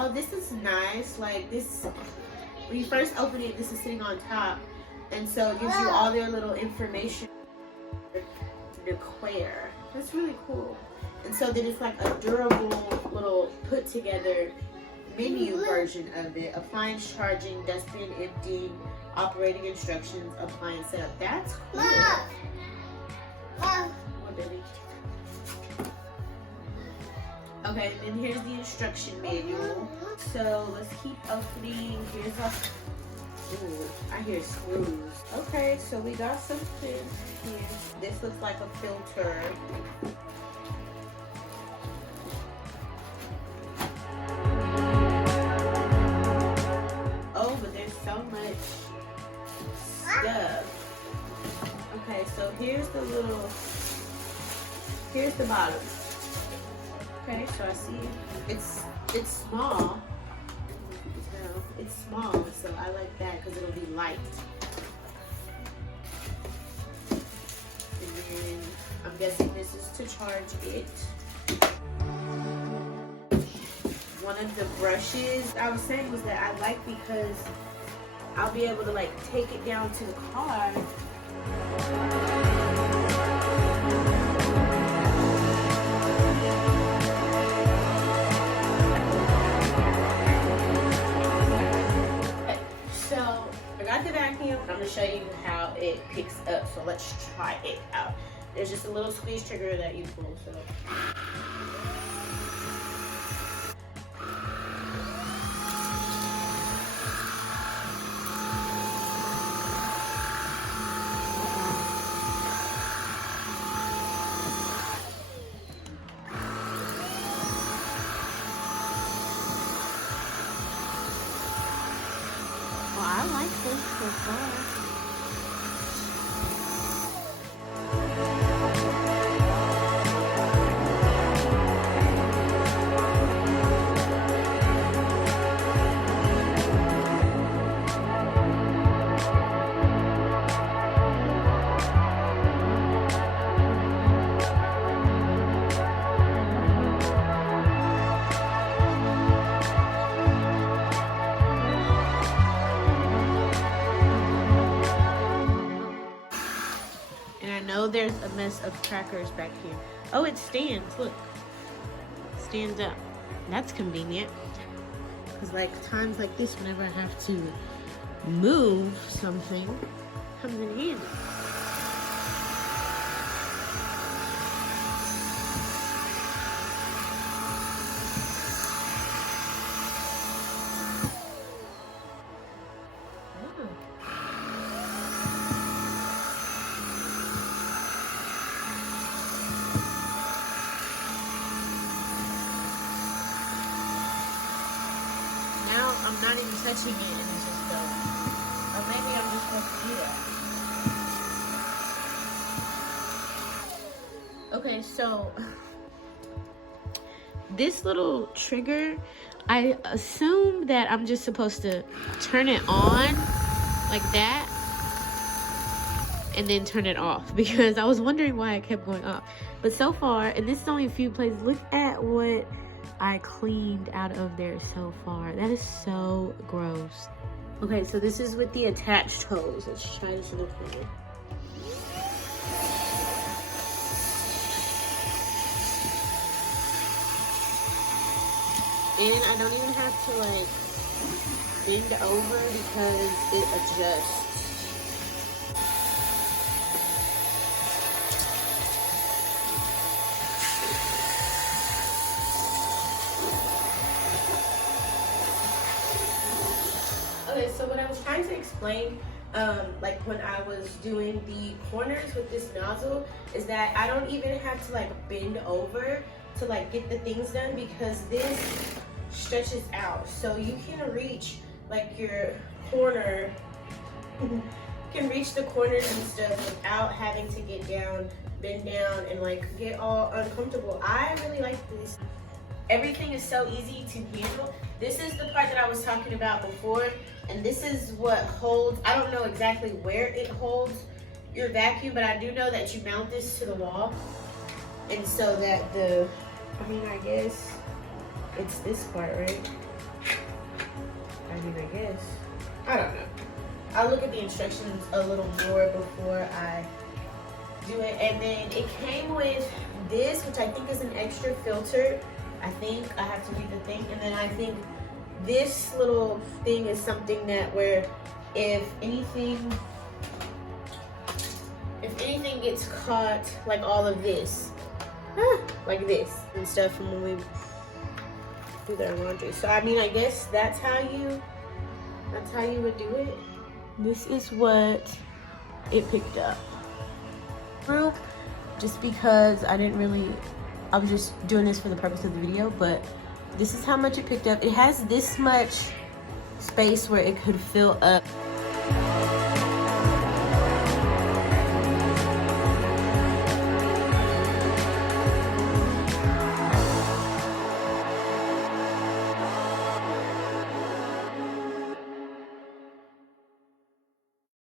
Oh, this is nice. Like this, when you first open it, this is sitting on top. And so it gives you all their little information. NEQUARE. That's really cool. And so then it's like a durable little put together menu version of it. Appliance charging, dustbin emptying, operating instructions, appliance setup. That's cool. Come on, baby. Okay, then here's the instruction manual. So let's keep opening. Here's our, ooh, I hear screws. Okay, so we got some pins here. This looks like a filter. Oh, but there's so much stuff. Okay, so here's the little, here's the bottom. Okay, so I see it's small. It's small, so I like that because it'll be light. And then I'm guessing this is to charge it. One of the brushes I was saying was that I like because I'll be able to like take it down to the car. The vacuum. I'm going to show you how it picks up, so let's try it out. There's just a little squeeze trigger that you pull. So I like this so far. There's a mess of crackers back here. Oh, it stands. Look, stands up. That's convenient because like times like this, whenever I have to move something, comes in handy. I'm not even touching it and it's just going. Or maybe I'm just supposed to do that. Okay, so this little trigger, I assume that I'm just supposed to turn it on like that and then turn it off because I was wondering why it kept going off. But so far, and this is only a few places, look at what I cleaned out of there so far. That is so gross. Okay, so this is with the attached hose. Let's try this in the corner. And I don't even have to like bend over because it adjusts. Okay, so what I was trying to explain, like when I was doing the corners with this nozzle, is that I don't even have to like bend over to like get the things done because this stretches out. So you can reach like your corner, you can reach the corners and stuff without having to get down, bend down, and like get all uncomfortable. I really like this. Everything is so easy to handle. This is the part that I was talking about before, and this is what holds, I don't know exactly where it holds your vacuum, but I do know that you mount this to the wall, and so that I guess it's this part, right? I mean, I guess. I don't know. I'll look at the instructions a little more before I do it. And then it came with this, which I think is an extra filter. I think I have to read the thing. And then I think this little thing is something that where if anything gets caught, like all of this, like this and stuff from when we do their laundry. So I mean, I guess that's how you would do it. This is what it picked up. Just because I was just doing this for the purpose of the video, but this is how much it picked up. It has this much space where it could fill up.